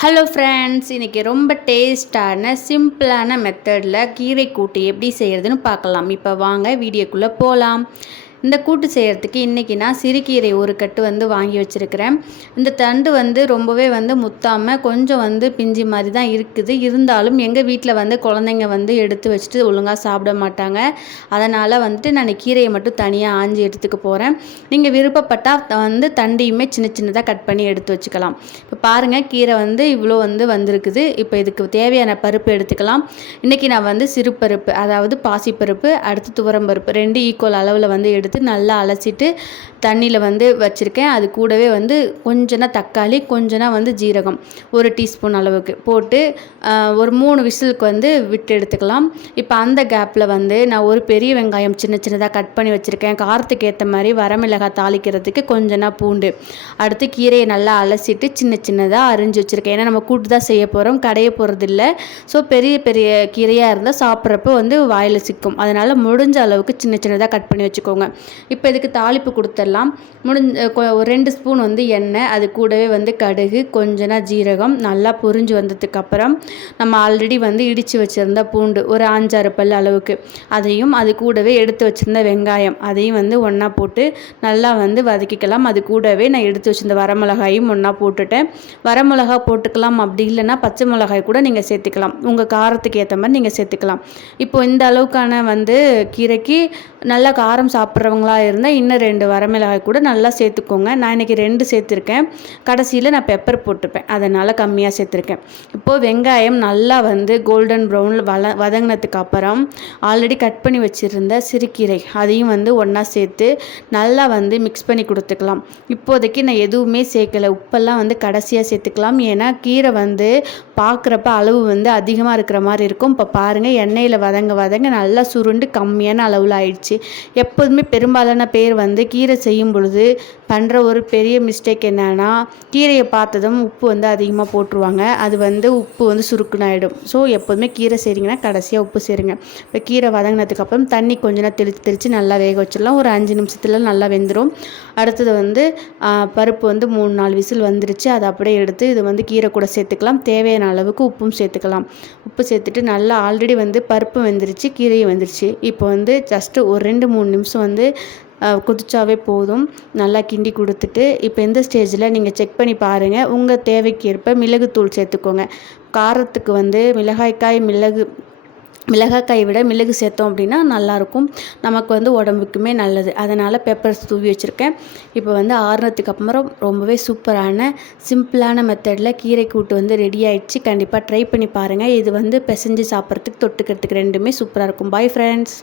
Hello friends, இன்றைக்கி ரொம்ப டேஸ்டான சிம்பிளான மெத்தடில் கீரை கூட்டு எப்படி செய்கிறதுன்னு பார்க்கலாம். இப்போ வாங்க வீடியோக்குள்ளே போகலாம். இந்த கூட்டு செய்கிறதுக்கு இன்றைக்கி நான் சிறுகீரை ஒரு கட்டு வாங்கி வச்சுருக்கிறேன். இந்த தண்டு ரொம்பவே முத்தாமல் கொஞ்சம் பிஞ்சி மாதிரி தான் இருக்குது. இருந்தாலும் எங்கள் வீட்டில் குழந்தைங்க எடுத்து வச்சுட்டு ஒழுங்காக சாப்பிட மாட்டாங்க. அதனால் நான் கீரையை மட்டும் தனியாக ஆஞ்சி எடுத்துக்க போகிறேன். நீங்கள் விருப்பப்பட்டால் தண்டையுமே சின்ன சின்னதாக கட் பண்ணி எடுத்து வச்சுக்கலாம். இப்போ பாருங்கள், கீரை இவ்வளோ வந்திருக்குது. இப்போ இதுக்கு தேவையான பருப்பு எடுத்துக்கலாம். இன்றைக்கி நான் சிறுபருப்பு, அதாவது பாசிப்பருப்பு, அடுத்து துவரம்பருப்பு 2 ஈக்குவல் அளவில் எடுத்து நல்லா அலசிட்டு தண்ணியில் வச்சுருக்கேன். அது கூடவே கொஞ்சனா தக்காளி, கொஞ்சனா ஜீரகம் 1 டீஸ்பூன் அளவுக்கு போட்டு ஒரு 3 விசிலுக்கு விட்டு எடுத்துக்கலாம். இப்போ அந்த கேப்பில் நான் ஒரு பெரிய வெங்காயம் சின்ன சின்னதாக கட் பண்ணி வச்சுருக்கேன். காரத்துக்கு ஏற்ற மாதிரி வரமிளகாய் தாளிக்கிறதுக்கு கொஞ்சனா பூண்டு, அடுத்து கீரையை நல்லா அலசிட்டு சின்ன சின்னதாக அரிஞ்சு வச்சுருக்கேன். ஏன்னா நம்ம கூட்டு தான் செய்ய போகிறோம், கடைய போகிறது இல்லை. ஸோ பெரிய பெரிய கீரையாக இருந்தால் சாப்பிட்றப்போ வாயில் சிக்கும். அதனால் முடிஞ்ச அளவுக்கு சின்ன சின்னதாக கட் பண்ணி வச்சுக்கோங்க. இப்போ இதுக்கு தாளிப்பு கொடுத்துடலாம். ஒரு 2 ஸ்பூன் எண்ணெய், அது கூடவே கடுகு, கொஞ்சனா ஜீரகம் நல்லா பொரிஞ்சு வந்ததுக்கப்புறம் நம்ம ஆல்ரெடி இடித்து வச்சுருந்த பூண்டு ஒரு 5-6 பல் அளவுக்கு அதையும், அது கூடவே எடுத்து வச்சுருந்த வெங்காயம் அதையும் ஒன்றா போட்டு நல்லா வதக்கிக்கலாம். அது கூடவே நான் எடுத்து வச்சுருந்த வரமிளகாயும் ஒன்றா போட்டுட்டேன். வரமிளகா போட்டுக்கலாம், அப்படி இல்லைன்னா பச்சை மிளகாய் கூட நீங்கள் சேர்த்துக்கலாம். உங்கள் காரத்துக்கு ஏற்ற மாதிரி நீங்கள் சேர்த்துக்கலாம். இப்போ இந்த அளவுக்கான கீரைக்கு நல்லா காரம் சாப்பிட்றவங்களா இருந்தால் இன்னும் 2 வரமிளகாய் கூட நல்லா சேர்த்துக்கோங்க. நான் இன்றைக்கி 2 சேர்த்துருக்கேன். கடைசியில் நான் பெப்பர் போட்டுப்பேன், அதனால் கம்மியாக சேர்த்துருக்கேன். இப்போது வெங்காயம் நல்லா கோல்டன் ப்ரௌனில் வதங்கினதுக்கு அப்புறம் ஆல்ரெடி கட் பண்ணி வச்சுருந்த சிறுகீரை அதையும் ஒன்றா சேர்த்து நல்லா மிக்ஸ் பண்ணி கொடுத்துக்கலாம். இப்போதைக்கு நான் எதுவுமே சேர்க்கலை. உப்பெல்லாம் கடைசியாக சேர்த்துக்கலாம். ஏன்னா கீரை பார்க்குறப்ப அளவு அதிகமாக இருக்கிற மாதிரி இருக்கும். இப்போ பாருங்கள், எண்ணெயில் வதங்க நல்லா சுருண்டு கம்மியான அளவில் ஆயிடுச்சு. எப்போதுமே பெரும்பாலான பேர் கீரை செய்யும் பொழுது பண்ணுற ஒரு பெரிய மிஸ்டேக் என்னன்னா, கீரையை பார்த்ததும் உப்பு அதிகமாக போட்டுருவாங்க. அது உப்பு சுருக்குன்னு ஆகிடும். ஸோ எப்போதுமே கீரை செய்கிறீங்கன்னா கடைசியாக உப்பு சேருங்க. இப்போ கீரை வதங்கினதுக்கப்புறம் தண்ணி கொஞ்சம் தெளித்து நல்லா வேக வச்சிடலாம். ஒரு 5 நிமிஷத்தில் நல்லா வெந்துடும். அடுத்தது பருப்பு 3-4 விசில் வந்துருச்சு. அதை அப்படியே எடுத்து இது கீரை கூட சேர்த்துக்கலாம். தேவையான அளவுக்கு உப்பும் சேர்த்துக்கலாம். உப்பு சேர்த்துட்டு நல்லா ஆல்ரெடி பருப்பு வெந்துருச்சு, கீரையும் வெந்துருச்சு. இப்போ ஜஸ்ட்டு ஒரு 2-3 நிமிஷம் கொதிச்சாவே போதும். நல்லா கிண்டி கொடுத்துட்டு இப்போ இந்த ஸ்டேஜில் நீங்கள் செக் பண்ணி பாருங்கள். உங்கள் தேவைக்கு ஏற்ப மிளகுத்தூள் சேர்த்துக்கோங்க. காரத்துக்கு மிளகாய் விட மிளகு சேர்த்தோம் அப்படின்னா நல்லாயிருக்கும். நமக்கு உடம்புக்குமே நல்லது. அதனால் பெப்பர்ஸ் தூவி வச்சுருக்கேன். இப்போ ஆறுனதுக்கு அப்புறம் ரொம்பவே சூப்பரான சிம்பிளான மெத்தடில் கீரை கூட்டு ரெடி ஆகிடுச்சு. கண்டிப்பாக ட்ரை பண்ணி பாருங்கள். இது பிசைஞ்சு சாப்பிட்றதுக்கு தொட்டுக்கிறதுக்கு ரெண்டுமே சூப்பராக இருக்கும். Bye friends.